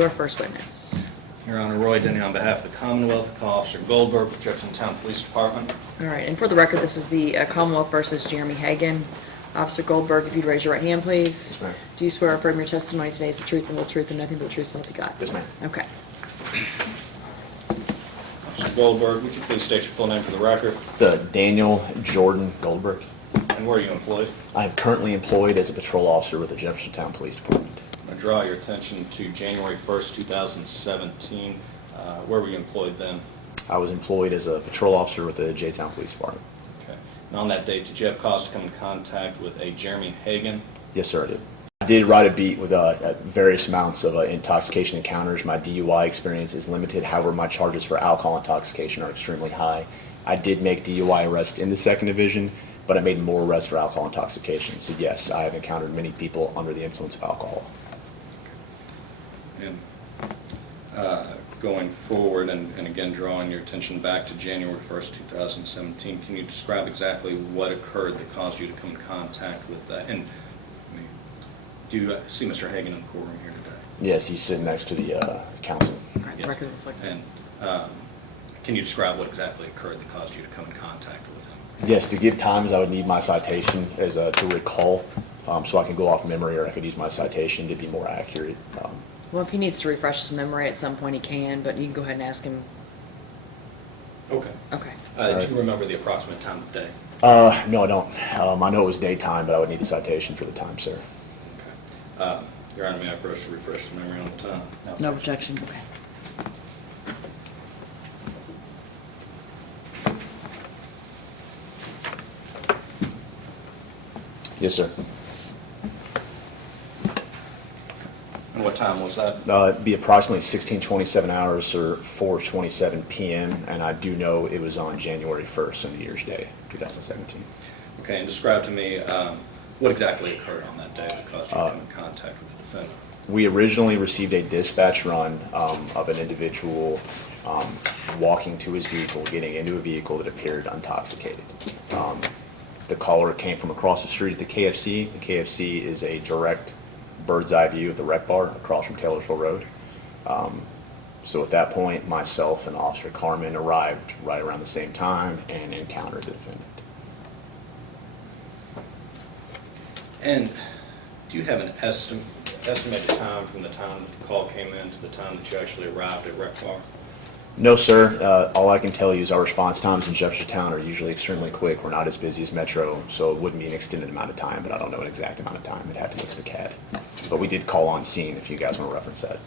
your first witness. Your Honor, Roy Denny on behalf of the Commonwealth, call Officer Goldberg with Jefferson Town Police Department. All right, and for the record, this is the Commonwealth versus Jeremy Hagan. Officer Goldberg, if you'd raise your right hand, please. Yes, ma'am. Do you swear or affirm your testimony today is the truth and the whole truth and nothing but the truth, so help you God? Yes, ma'am. Okay. Officer Goldberg, would you please state your full name for the record? It's Daniel Jordan Goldberg. And where are you employed? I am currently employed as a patrol officer with the Jefferson Town Police Department. I'm going to draw your attention to January 1st, 2017. Where were you employed then? I was employed as a patrol officer with the J-Town Police Department. Okay. And on that date, did you have cause to come in contact with a Jeremy Hagan? Yes, sir, I did. I did ride a beat with various amounts of intoxication encounters. My DUI experience is limited. However, my charges for alcohol intoxication are extremely high. I did make DUI arrests in the second division, but I made more arrests for alcohol intoxication. So yes, I have encountered many people under the influence of alcohol. And going forward, and again drawing your attention back to January 1st, 2017, can you describe exactly what occurred that caused you to come in contact with that? And do you see Mr. Hagan in the courtroom here today? Yes, he's sitting next to the counsel. All right, Yes. record reflect. And can you describe what exactly occurred that caused you to come in contact with him? Yes, to give times I would need my citation as to recall, so I can go off memory, or I could use my citation to be more accurate. Well, if he needs to refresh his memory at some point, he can, but you can go ahead and ask him. Okay. Okay. Did you remember the approximate time of day? No, I don't. I know it was daytime, but I would need a citation for the time, sir. Okay. Your Honor, may I approach to refresh the memory on the time? No objection. Okay. Yes, sir. And what time was that? It'd be approximately 16:27 hours or 4:27 p.m., and I do know it was on January 1st, on New Year's Day, 2017. Okay, and describe to me what exactly occurred on that day that caused you to come in contact with the defendant. We originally received a dispatch run of an individual walking to his vehicle, getting into a vehicle that appeared intoxicated. The caller came from across the street at the KFC. The KFC is a direct bird's eye view of the rec bar across from Taylorsville Road. So at that point, myself and Officer Carmen arrived right around the same time and encountered the defendant. And do you have an estimated time from the time that the call came in to the time that you actually arrived at rec bar? No, sir. All I can tell you is our response times in Jefferson Town are usually extremely quick. We're not as busy as Metro, so it wouldn't be an extended amount of time, but I don't know an exact amount of time. I'd have to look at the CAD. But we did call on scene, if you guys want to reference that.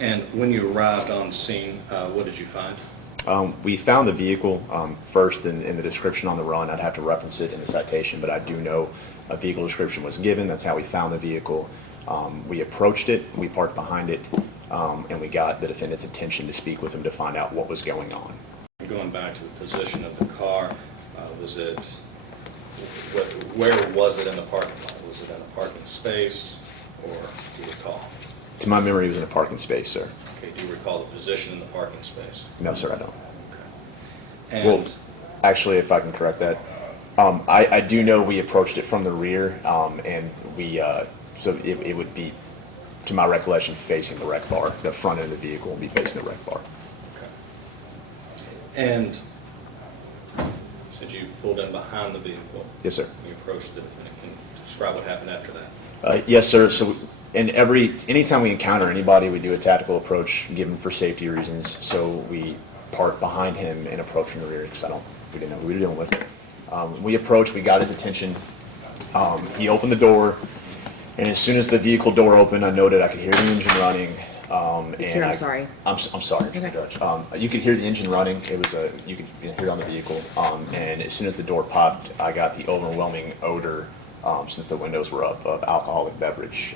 And when you arrived on scene, what did you find? We found the vehicle first in the description on the run. I'd have to reference it in the citation, but I do know a vehicle description was given. That's how we found the vehicle. We approached it, we parked behind it, and we got the defendant's attention to speak with him to find out what was going on. Going back to the position of the car, where was it in the parking lot? Was it in a parking space, or do you recall? To my memory, it was in a parking space, sir. Okay, do you recall the position in the parking space? No, sir, I don't. Okay. And Well, actually, if I can correct that, I do know we approached it from the rear, and so it would be, to my recollection, facing the rec bar. The front end of the vehicle would be facing the rec bar. okay. And since you pulled in behind the vehicle, Yes, sir. you approached the defendant, can you describe what happened after that? Yes, sir. So, anytime we encounter anybody, we do a tactical approach, given for safety reasons. So we park behind him and approach from the rear because we didn't know who we were dealing with. We approached, we got his attention. He opened the door, and as soon as the vehicle door opened, I noted I could hear the engine running. I'm sorry. I'm sorry, Okay. Judge. You could hear the engine running. It was you could hear it on the vehicle. And as soon as the door popped, I got the overwhelming odor, since the windows were up, of alcoholic beverage.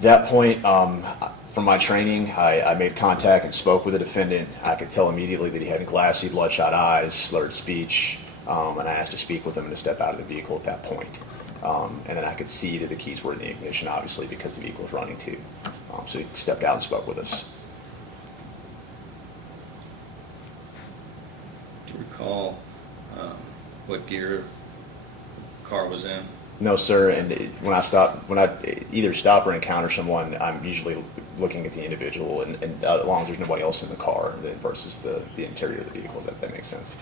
That point, from my training, I made contact and spoke with the defendant. I could tell immediately that he had glassy, bloodshot eyes, slurred speech, and I asked to speak with him and to step out of the vehicle at that point. And then I could see that the keys were in the ignition, obviously, because the vehicle was running too. So he stepped out and spoke with us. Do you recall what gear car was in? No, sir, and when I either stop or encounter someone, I'm usually looking at the individual, and as long as there's nobody else in the car, then versus the interior of the vehicles, if that makes sense.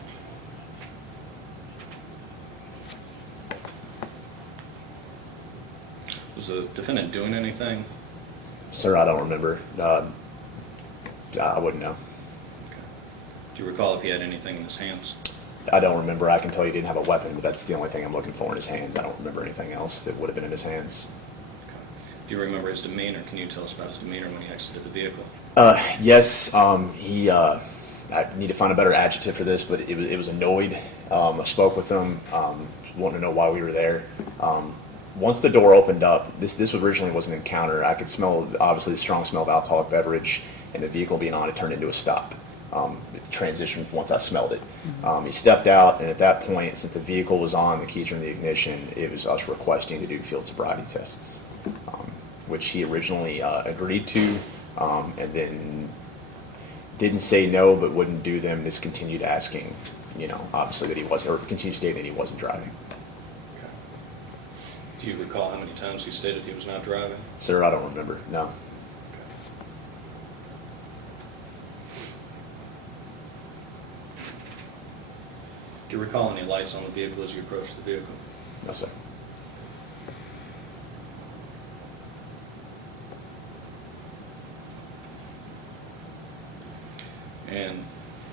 Was the defendant doing anything? Sir, I don't remember. I wouldn't know. Do you recall if he had anything in his hands? I don't remember. I can tell you he didn't have a weapon, but that's the only thing I'm looking for in his hands. I don't remember anything else that would have been in his hands. Do you remember his demeanor? Can you tell us about his demeanor when he exited the vehicle? Yes, I need to find a better adjective for this, but it was annoyed. I spoke with him, wanting to know why we were there. Once the door opened up, this originally was an encounter. I could smell, obviously, the strong smell of alcoholic beverage, and the vehicle being on, it turned into a stop. It transitioned once I smelled it. He stepped out, and at that point, since the vehicle was on, the keys were in the ignition, it was us requesting to do field sobriety tests, which he originally agreed to, and then didn't say no, but wouldn't do them. Just continued asking, obviously that he wasn't, or continued stating that he wasn't driving. Do you recall how many times he stated he was not driving? Sir, I don't remember, no. Do you recall any lights on the vehicle as you approached the vehicle? No, sir. And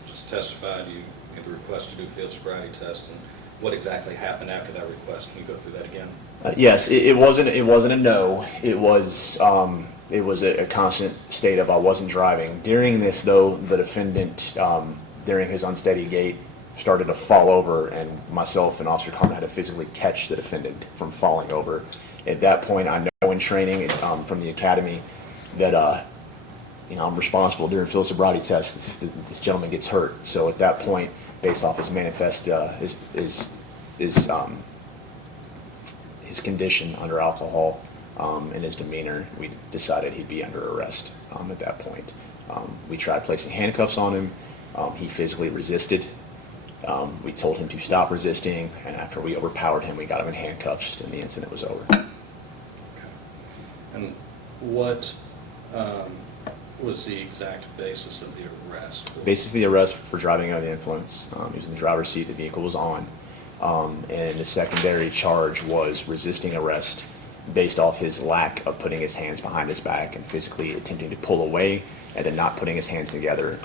just testified you gave the request to do field sobriety test, and what exactly happened after that request? Can you go through that again? Yes, it wasn't a no. It was a constant state of I wasn't driving. During this, though, the defendant, during his unsteady gait, started to fall over, and myself and Officer Carmen had to physically catch the defendant from falling over. At that point, I know in training from the academy that I'm responsible during field sobriety tests if this gentleman gets hurt. So at that point, based off his manifest his condition under alcohol and his demeanor, we decided he'd be under arrest at that point. We tried placing handcuffs on him. He physically resisted. We told him to stop resisting, and after we overpowered him, we got him in handcuffs, and the incident was over. Okay. And what was the exact basis of the arrest? Basis of the arrest for driving under the influence. He was in the driver's seat, the vehicle was on. And the secondary charge was resisting arrest based off his lack of putting his hands behind his back and physically attempting to pull away and then not putting his hands together.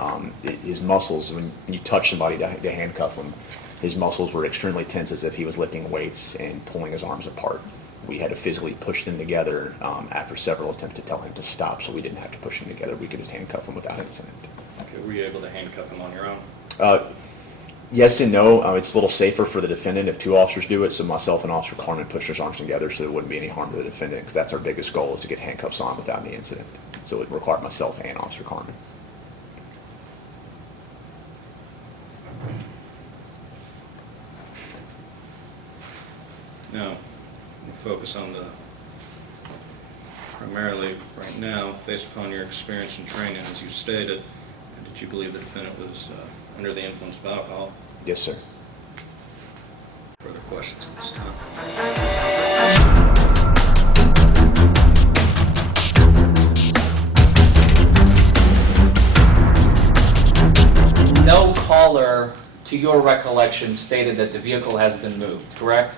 His muscles, when you touch somebody to handcuff him, his muscles were extremely tense as if he was lifting weights and pulling his arms apart. We had to physically push them together after several attempts to tell him to stop, so we didn't have to push him together. We could just handcuff him without incident. Okay, were you able to handcuff him on your own? Yes and no. It's a little safer for the defendant if two officers do it, so myself and Officer Carmen pushed his arms together so there wouldn't be any harm to the defendant, because that's our biggest goal, is to get handcuffs on without any incident. So it required myself and Officer Carmen. Now, we'll focus on primarily right now, based upon your experience and training, as you stated, did you believe the defendant was under the influence of alcohol? Yes, sir. Further questions at this time? No caller, to your recollection, stated that the vehicle has been moved, correct?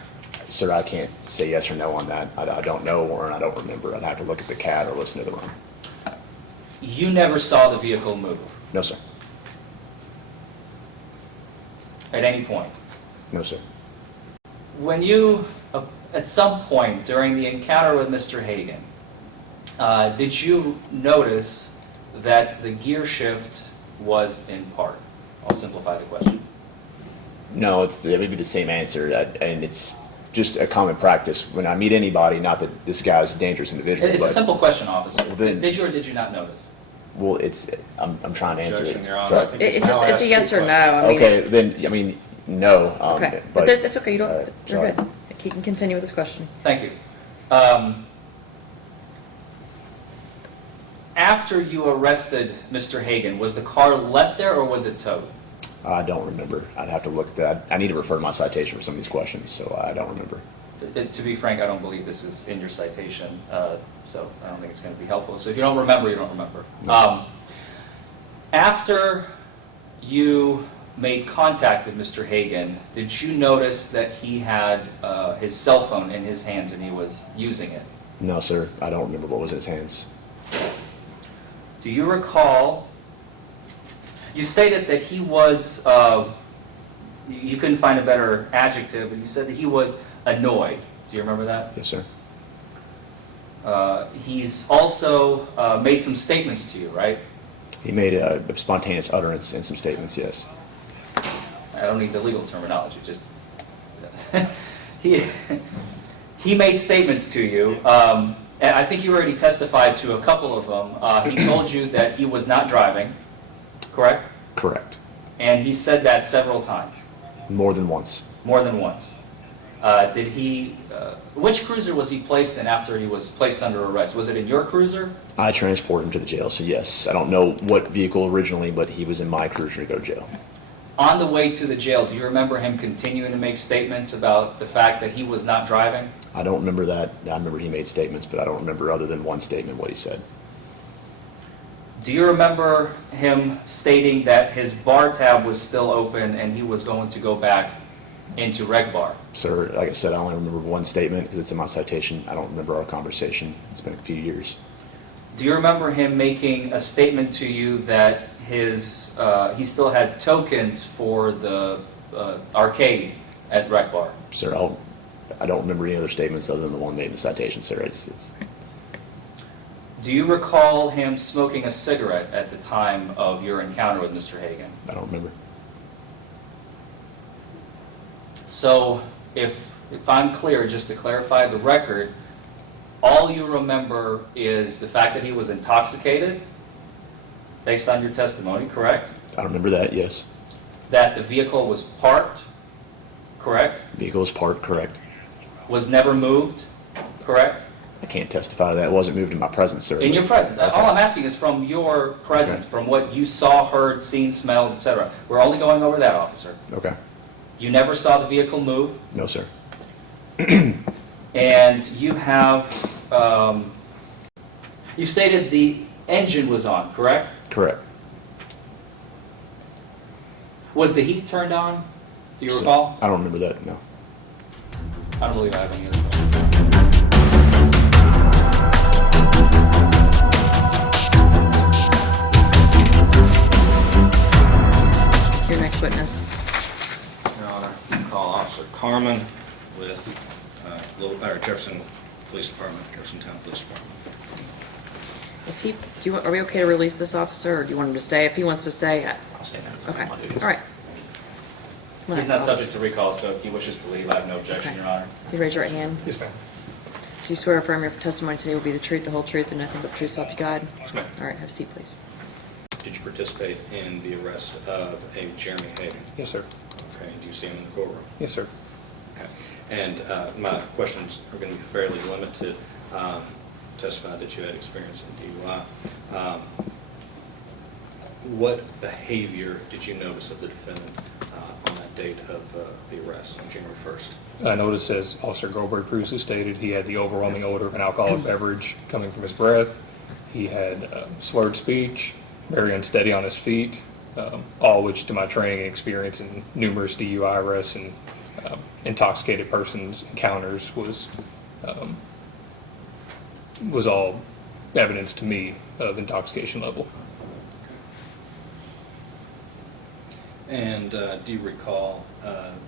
Sir, I can't say yes or no on that. I don't know, or I don't remember. I'd have to look at the CAD or listen to the run. You never saw the vehicle move No, sir. at any point. No, sir. When you, at some point during the encounter with Mr. Hagan, did you notice that the gear shift was in park? I'll simplify the question. No, it would be the same answer, and it's just a common practice when I meet anybody. Not that this guy's a dangerous individual. It's a simple question, officer. Well, then- Did you or did you not notice? Well, I'm trying to answer Objection, it. Your Honor. So- I think It's a yes or no. I mean, okay, then no. Okay, but that's okay. You're sorry. good. He can continue with this question. Thank you. After you arrested Mr. Hagan, was the car left there or was it towed? I don't remember. I'd have to look at that. I need to refer to my citation for some of these questions, so I don't remember. To be frank, I don't believe this is in your citation, so I don't think it's going to be helpful. So if you don't remember, you don't remember. After you made contact with Mr. Hagan, did you notice that he had his cell phone in his hands and he was using it? No, sir. I don't remember what was in his hands. Do you recall, you stated that he was, you couldn't find a better adjective, but you said that he was annoyed. Do you remember that? Yes, sir. He's also made some statements to you, right? He made a spontaneous utterance in some statements, yes. I don't need the legal terminology, just he made statements to you, and I think you already testified to a couple of them. He told you that he was not driving, correct? Correct. And he said that several times. More than once. More than once. Did he? Which cruiser was he placed in after he was placed under arrest? Was it in your cruiser? I transported him to the jail, so yes. I don't know what vehicle originally, but he was in my cruiser to go to jail. On the way to the jail, do you remember him continuing to make statements about the fact that he was not driving? I don't remember that. I remember he made statements, but I don't remember other than one statement what he said. Do you remember him stating that his bar tab was still open and he was going to go back into reg bar? Sir, like I said, I only remember one statement because it's in my citation. I don't remember our conversation. It's been a few years. Do you remember him making a statement to you that his he still had tokens for the arcade at rec bar? Sir, I don't remember any other statements other than the one made in the citation, sir. It's Do you recall him smoking a cigarette at the time of your encounter with Mr. Hagan? I don't remember. So, if I'm clear, just to clarify the record, all you remember is the fact that he was intoxicated, based on your testimony, correct? I remember that, yes. That the vehicle was parked, correct? Vehicle was parked, correct. Was never moved, correct? I can't testify to that. It wasn't moved in my presence, sir. In your presence. Okay. All I'm asking is from your presence, from what you saw, heard, seen, smelled, etc. We're only going over that, officer. Okay. You never saw the vehicle move, No, sir. and you have, you stated the engine was on, correct? Correct. Was the heat turned on? Do you Sir, recall? I don't remember that, no. I don't believe I have any other. Your next witness. Your Honor, call Officer Carmen with Jefferson Police Department, Jefferson Town Police Department. Are we okay to release this officer, or do you want him to stay? If he wants to stay, I'll stay now. It's okay. on duty. All right. Come on, He's not Paul. subject to recall, so if he wishes to leave, I have no objection, Okay. Your Honor. You raise your right hand. Yes, ma'am. Do you swear or affirm your testimony today will be the truth, the whole truth, and nothing but the truth, so help you God? Yes, ma'am. All right, have a seat, please. Did you participate in the arrest of a Jeremy Hagan? Yes, sir. Okay, do you see him in the courtroom? Yes, sir. Okay. And my questions are going to be fairly limited. Testified that you had experience in DUI. What behavior did you notice of the defendant on that date of the arrest on January 1st? I noticed, as Officer Goldberg previously stated, he had the overwhelming odor of an alcoholic beverage coming from his breath. He had slurred speech, very unsteady on his feet, all which, to my training and experience in numerous DUI arrests and intoxicated persons encounters, was all evidence to me of intoxication level. And do you recall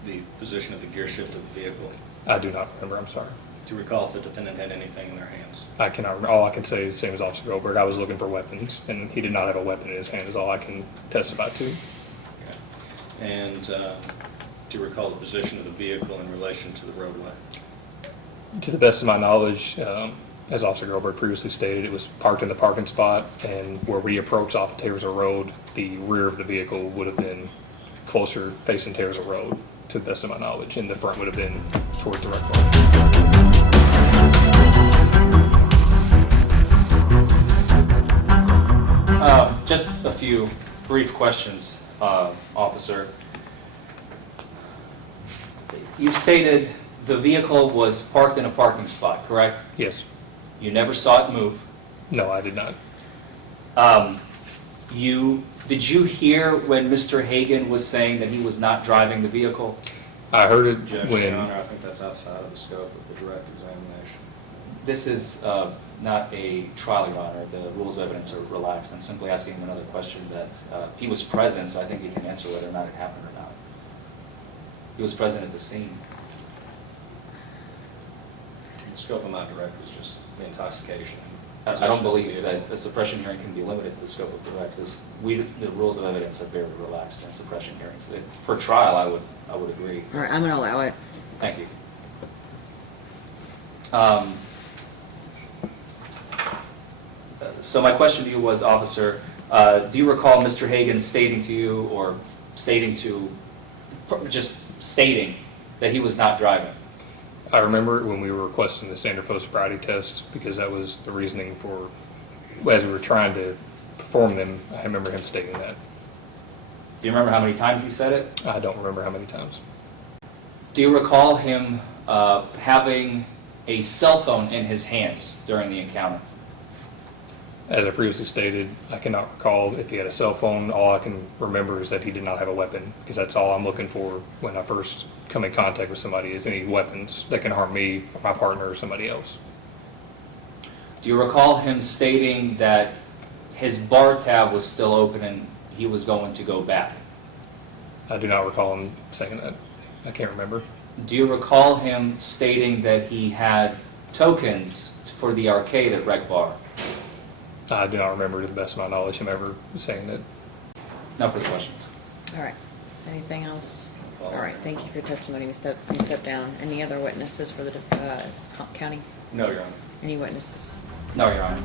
the position of the gear shift of the vehicle? I do not remember, I'm sorry. Do you recall if the defendant had anything in their hands? I cannot remember. All I can say is the same as Officer Goldberg. I was looking for weapons, and he did not have a weapon in his hand, is all I can testify to. Okay. And do you recall the position of the vehicle in relation to the roadway? To the best of my knowledge, as Officer Goldberg previously stated, it was parked in the parking spot, and where we approached off of Tayser Road, the rear of the vehicle would have been closer facing Tayser Road, to the best of my knowledge, and the front would have been towards the rec bar. Just a few brief questions, Officer. You stated The vehicle was parked in a parking spot, correct? Yes. You never saw it move. No, I did not. Did you hear when Mr. Hagan was saying that he was not driving the vehicle? I heard it Objection, when, Your Honor, I think that's outside of the scope of the direct examination. This is not a trial, Your Honor. The rules of evidence are relaxed. I'm simply asking him another question that he was present, so I think he can answer whether or not it happened or not. He was present at the scene. The scope of my direct was just the intoxication. I don't believe that a suppression hearing can be limited to the scope of direct, because the rules of evidence are very relaxed in suppression hearings. For trial, I would agree. All right, I'm going to allow it. Thank you. So my question to you was, officer, do you recall Mr. Hagan stating to you, or just stating that he was not driving? I remember when we were requesting the standard post-sobriety test, because that was the reasoning for, as we were trying to perform them, I remember him stating that. Do you remember how many times he said it? I don't remember how many times. Do you recall him having a cell phone in his hands during the encounter? As I previously stated, I cannot recall if he had a cell phone. All I can remember is that he did not have a weapon, because that's all I'm looking for when I first come in contact with somebody, is any weapons that can harm me, my partner, or somebody else. Do you recall him stating that his bar tab was still open and he was going to go back? I do not recall him saying that. I can't remember. Do you recall him stating that he had tokens for the arcade at Rec Bar? I do not remember, to the best of my knowledge, him ever saying that. No further questions. All right. Anything else? All right, thank you for your testimony. We step down. Any other witnesses for the county? No, Your Honor. Any witnesses? No, Your Honor.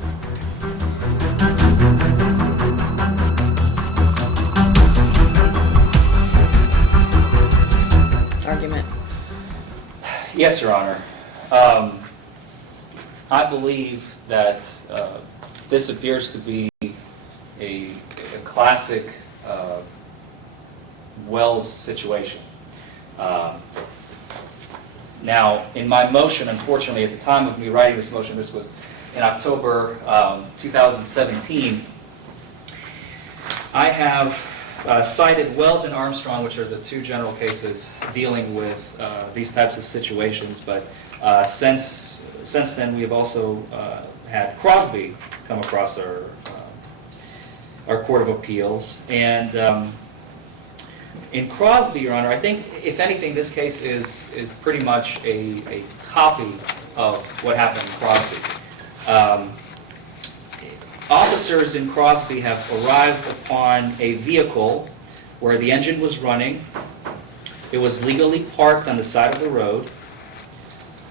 Argument? Yes, Your Honor. I believe that this appears to be a classic Wells situation. Now, in my motion, unfortunately, at the time of me writing this motion, this was in October 2017, I have cited Wells and Armstrong, which are the two general cases dealing with these types of situations, but since then we have also had Crosby come across our Court of Appeals, and in Crosby, Your Honor, I think, if anything, this case is pretty much a copy of what happened in Crosby. Officers in Crosby have arrived upon a vehicle where the engine was running. It was legally parked on the side of the road.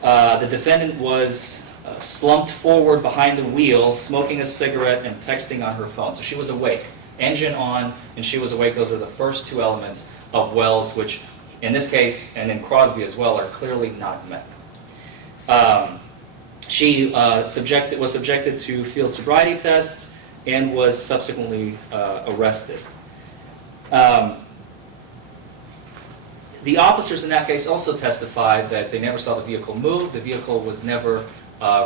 The defendant was slumped forward behind the wheel, smoking a cigarette and texting on her phone. So she was awake. Engine on, and she was awake. Those are the first two elements of Wells, which in this case, and in Crosby as well, are clearly not met. She was subjected to field sobriety tests and was subsequently arrested. The officers in that case also testified that they never saw the vehicle move. The vehicle was never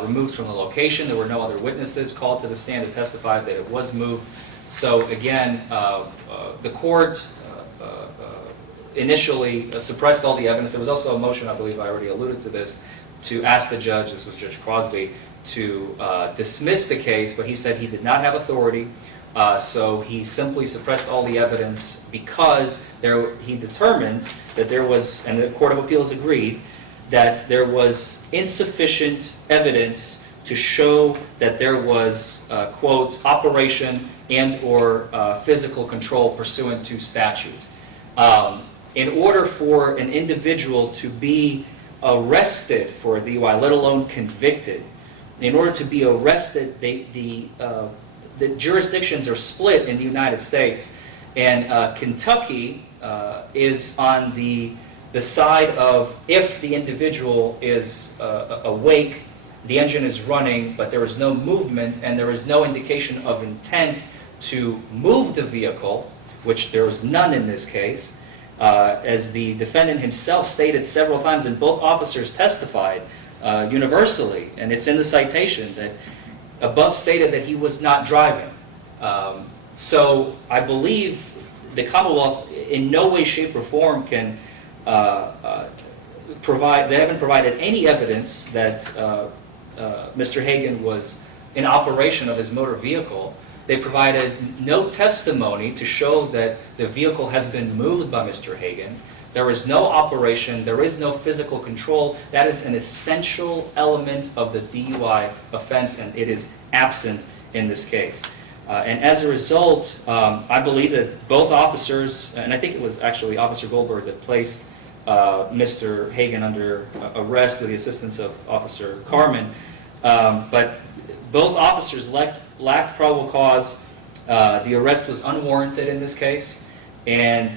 removed from the location. There were no other witnesses called to the stand to testify that it was moved. So again, the court initially suppressed all the evidence. There was also a motion, I believe I already alluded to this, to ask the judge, this was Judge Crosby, to dismiss the case, but he said he did not have authority, so he simply suppressed all the evidence because he determined that there was, and the Court of Appeals agreed, that there was insufficient evidence to show that there was, quote, operation and/or physical control pursuant to statute. In order for an individual to be arrested for a DUI, let alone convicted, in order to be arrested, the jurisdictions are split in the United States, and Kentucky is on the side of if the individual is awake, the engine is running, but there is no movement and there is no indication of intent to move the vehicle, which there is none in this case, As the defendant himself stated several times, and both officers testified universally, and it's in the citation, that above stated that he was not driving. So I believe the Commonwealth in no way, shape, or form can provide, they haven't provided any evidence that Mr. Hagan was in operation of his motor vehicle. They provided no testimony to show that the vehicle has been moved by Mr. Hagan. There is no operation, there is no physical control. That is an essential element of the DUI offense, and it is absent in this case. And as a result, I believe that both officers, and I think it was actually Officer Goldberg that placed Mr. Hagan under arrest with the assistance of Officer Carmen, but both officers lacked probable cause. The arrest was unwarranted in this case, and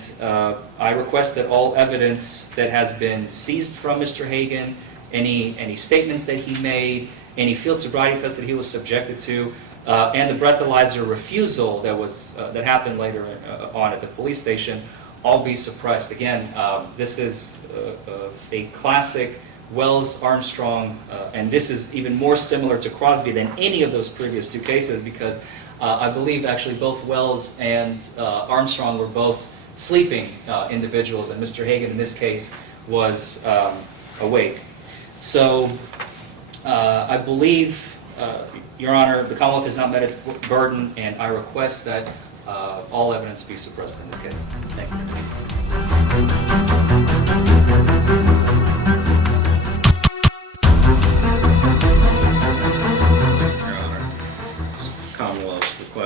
I request that all evidence that has been seized from Mr. Hagan, any statements that he made, any field sobriety tests that he was subjected to, and the breathalyzer refusal that happened later on at the police station, all be suppressed. Again, this is a classic Wells-Armstrong, and this is even more similar to Crosby than any of those previous two cases, because I believe actually both Wells and Armstrong were both sleeping individuals, and Mr. Hagan in this case was awake. So I believe, Your Honor, the Commonwealth has not met its burden, and I request that all evidence be suppressed in this case. Thank you.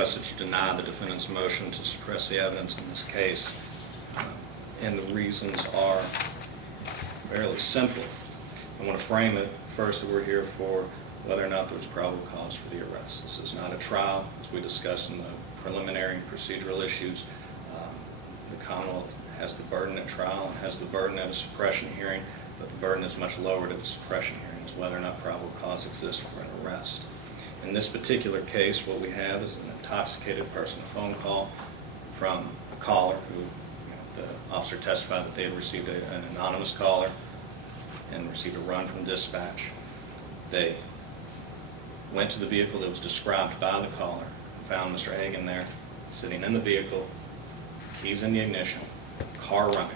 That you deny the defendant's motion to suppress the evidence in this case, and the reasons are fairly simple. I want to frame it first that we're here for whether or not there was probable cause for the arrest. This is not a trial, as we discussed in the preliminary procedural issues. The Commonwealth has the burden at trial and has the burden at a suppression hearing, but the burden is much lower at a suppression hearing, is whether or not probable cause exists for an arrest. In this particular case, what we have is an intoxicated person, a phone call from a caller who, the officer testified that they had received an anonymous caller and received a run from dispatch. They went to the vehicle that was described by the caller, found Mr. Hagan there, sitting in the vehicle, keys in the ignition, car running.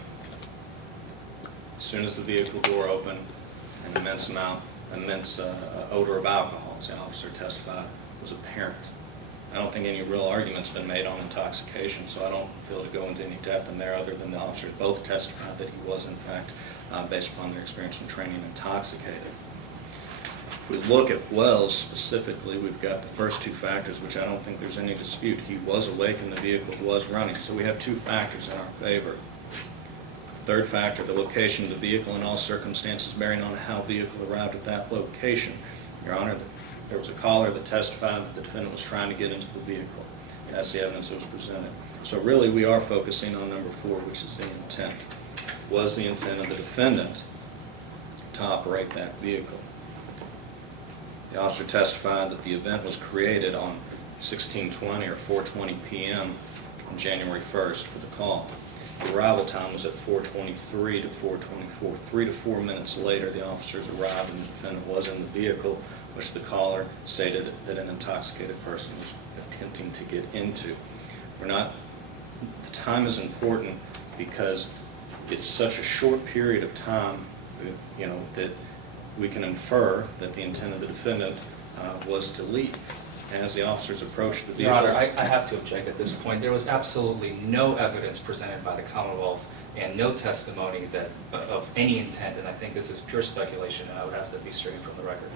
As soon as the vehicle door opened, an immense odor of alcohol, as the officer testified, was apparent. I don't think any real argument's been made on intoxication, so I don't feel to go into any depth in there other than the officers both testified that he was, in fact, based upon their experience and training, intoxicated. If we look at Wells specifically, we've got the first two factors, which I don't think there's any dispute. He was awake and the vehicle was running, so we have two factors in our favor. Third factor, the location of the vehicle in all circumstances bearing on how the vehicle arrived at that location. Your Honor, there was a caller that testified that the defendant was trying to get into the vehicle. That's the evidence that was presented. So really we are focusing on number 4, which is the intent. Was the intent of the defendant to operate that vehicle? The officer testified that the event was created on 16:20 or 4:20 p.m. on January 1st for the call. The arrival time was at 4:23 to 4:24. 3 to 4 minutes later, the officers arrived and the defendant was in the vehicle, which the caller stated that an intoxicated person was attempting to get into. The time is important because it's such a short period of time, that we can infer that the intent of the defendant was to leave. And as the officers approached the vehicle... Your Honor, I have to object at this point. There was absolutely no evidence presented by the Commonwealth and no testimony of any intent, and I think this is pure speculation, and I would ask that be straight from the record.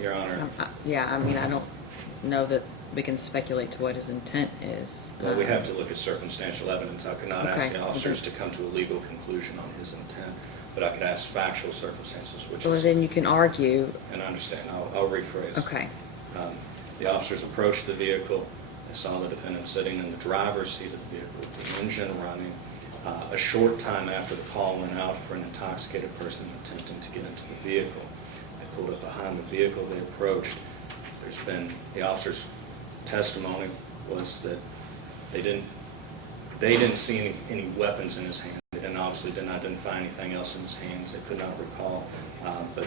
Your Honor. Yeah, I mean, I don't know that we can speculate to what his intent is. Well, we have to look at circumstantial evidence. I could not ask the officers to come to a legal conclusion on his intent, but I could ask factual circumstances, which Well, then you can argue. And I understand. I'll rephrase. Okay. The officers approached the vehicle. They saw the defendant sitting in the driver's seat of the vehicle with the engine running. A short time after the call went out for an intoxicated person attempting to get into the vehicle. They pulled up behind the vehicle. They approached. The officer's testimony was that they didn't see any weapons in his hand. They obviously didn't identify anything else in his hands. They could not recall, but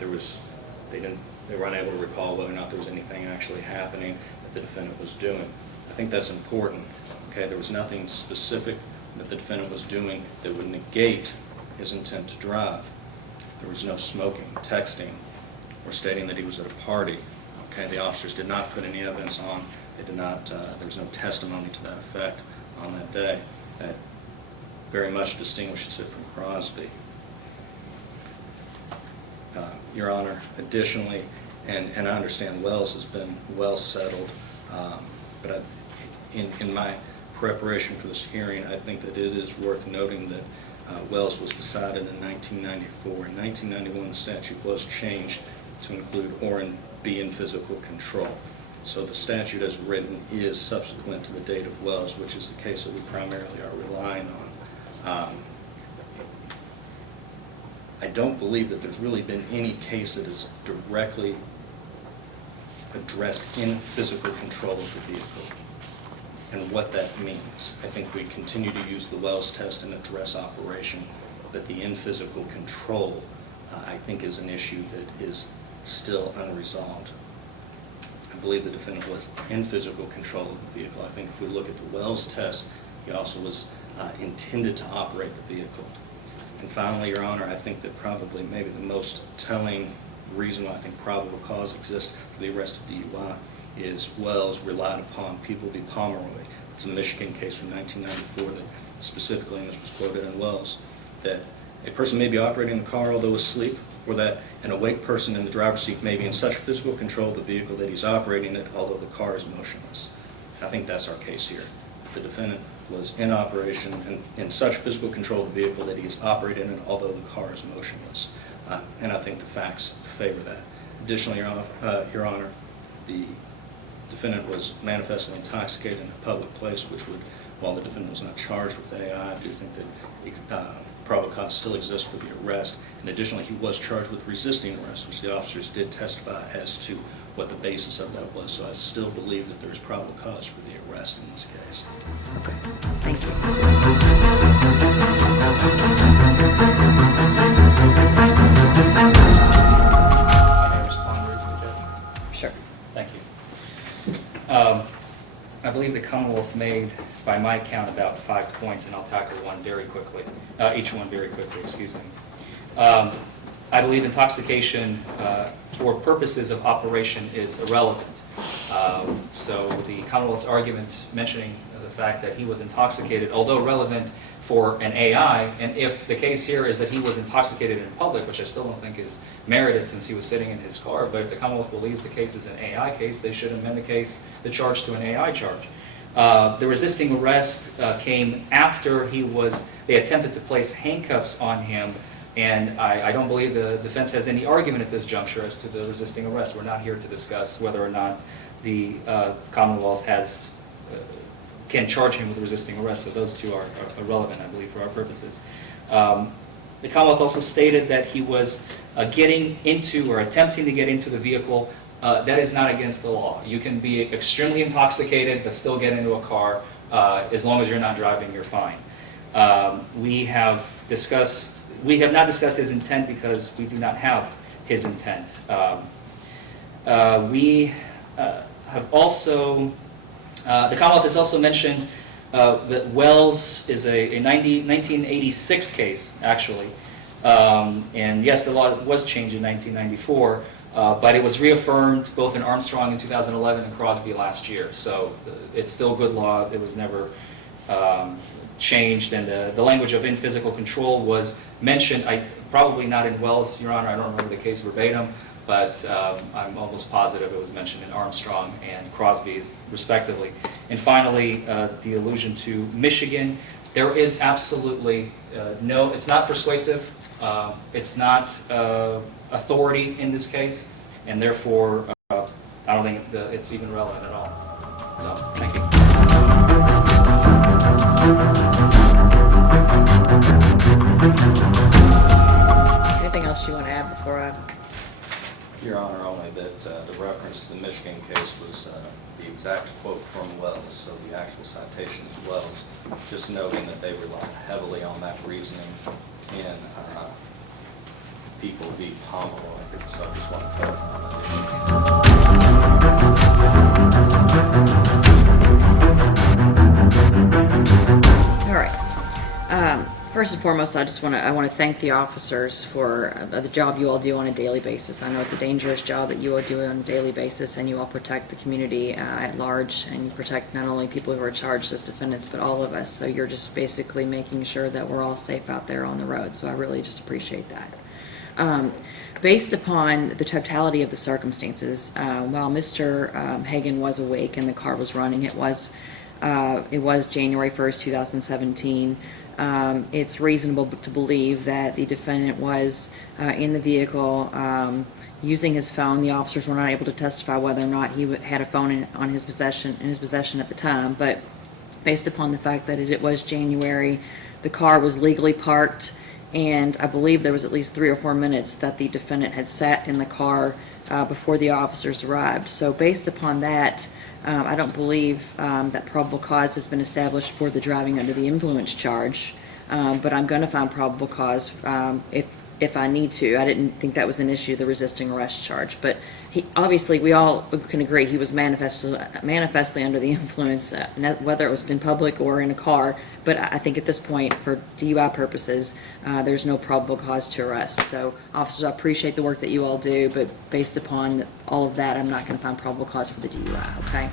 they were unable to recall whether or not there was anything actually happening that the defendant was doing. I think that's important. Okay, there was nothing specific that the defendant was doing that would negate his intent to drive. There was no smoking, texting, or stating that he was at a party. Okay, the officers did not put any evidence on. They did not. There was no testimony to that effect on that day. That very much distinguishes it from Crosby. Your Honor, additionally, and I understand Wells has been well settled, but in my preparation for this hearing, I think that it is worth noting that Wells was decided in 1994. In 1991, the statute was changed to include or be in physical control. So the statute as written is subsequent to the date of Wells, which is the case that we primarily are relying on. I don't believe that there's really been any case that has directly addressed in physical control of the vehicle and what that means. I think we continue to use the Wells test and address operation, but the in physical control, I think, is an issue that is still unresolved. I believe the defendant was in physical control of the vehicle. I think if we look at the Wells test, he also was intended to operate the vehicle. And finally, Your Honor, I think that probably maybe the most telling reason why I think probable cause exists for the arrest of DUI is Wells relied upon People v. Pomeroy. It's a Michigan case from 1994 that specifically, and this was quoted in Wells, that a person may be operating the car although asleep, or that an awake person in the driver's seat may be in such physical control of the vehicle that he's operating it although the car is motionless. I think that's our case here. The defendant was in operation and in such physical control of the vehicle that he is operating it although the car is motionless. And I think the facts favor that. Additionally, Your Honor, the defendant was manifestly intoxicated in a public place, which would, while the defendant was not charged with AI, I do think that probable cause still exists for the arrest. And additionally, he was charged with resisting arrest, which the officers did testify as to what the basis of that was. So I still believe that there is probable cause for the arrest in this case. Okay, thank you. May I respond briefly, Judge? Sure. Thank you. I believe the Commonwealth made, by my count, about 5 points, and I'll tackle one very quickly, each one very quickly, excuse me. I believe intoxication for purposes of operation is irrelevant. So the Commonwealth's argument mentioning the fact that he was intoxicated, although relevant for an AI, and if the case here is that he was intoxicated in public, which I still don't think is merited since he was sitting in his car, but if the Commonwealth believes the case is an AI case, they should amend the charge to an AI charge. The resisting arrest came after they attempted to place handcuffs on him, and I don't believe the defense has any argument at this juncture as to the resisting arrest. We're not here to discuss whether or not the Commonwealth can charge him with resisting arrest, so those two are irrelevant, I believe, for our purposes. The Commonwealth also stated that he was getting into or attempting to get into the vehicle. That is not against the law. You can be extremely intoxicated but still get into a car. As long as you're not driving, you're fine. We have not discussed his intent because we do not have his intent. We have also, the Commonwealth has also mentioned that Wells is a 1986 case, actually. And yes, the law was changed in 1994, but it was reaffirmed both in Armstrong in 2011 and Crosby last year. So it's still good law. It was never changed. And the language of in physical control was mentioned, probably not in Wells, Your Honor. I don't remember the case verbatim, but I'm almost positive it was mentioned in Armstrong and Crosby, respectively. And finally, the allusion to Michigan. There is absolutely no, it's not persuasive, it's not authority in this case, and therefore I don't think it's even relevant at all. So, thank you. Anything else you want to add before I Your Honor, only that the reference to the Michigan case was the exact quote from Wells, so the actual citation is Wells, just noting that they relied heavily on that reasoning in People v. Pomeroy, so I just want to clarify that issue. All right. First and foremost, I want to thank the officers for the job you all do on a daily basis. I know it's a dangerous job that you all do on a daily basis, and you all protect the community at large, and you protect not only people who are charged as defendants, but all of us. So you're just basically making sure that we're all safe out there on the road. So I really just appreciate that. Based upon the totality of the circumstances, while Mr. Hagan was awake and the car was running, it was January 1st, 2017. It's reasonable to believe that the defendant was in the vehicle using his phone. The officers were not able to testify whether or not he had a phone in his possession at the time, but based upon the fact that it was January, the car was legally parked, and I believe there was at least 3 or 4 minutes that the defendant had sat in the car before the officers arrived. So based upon that, I don't believe that probable cause has been established for the driving under the influence charge, but I'm going to find probable cause if I need to. I didn't think that was an issue, the resisting arrest charge, but obviously we all can agree he was manifestly under the influence, whether it was in public or in a car. But I think at this point, for DUI purposes, there's no probable cause to arrest. So officers, I appreciate the work that you all do, but based upon all of that, I'm not going to find probable cause for the DUI, okay?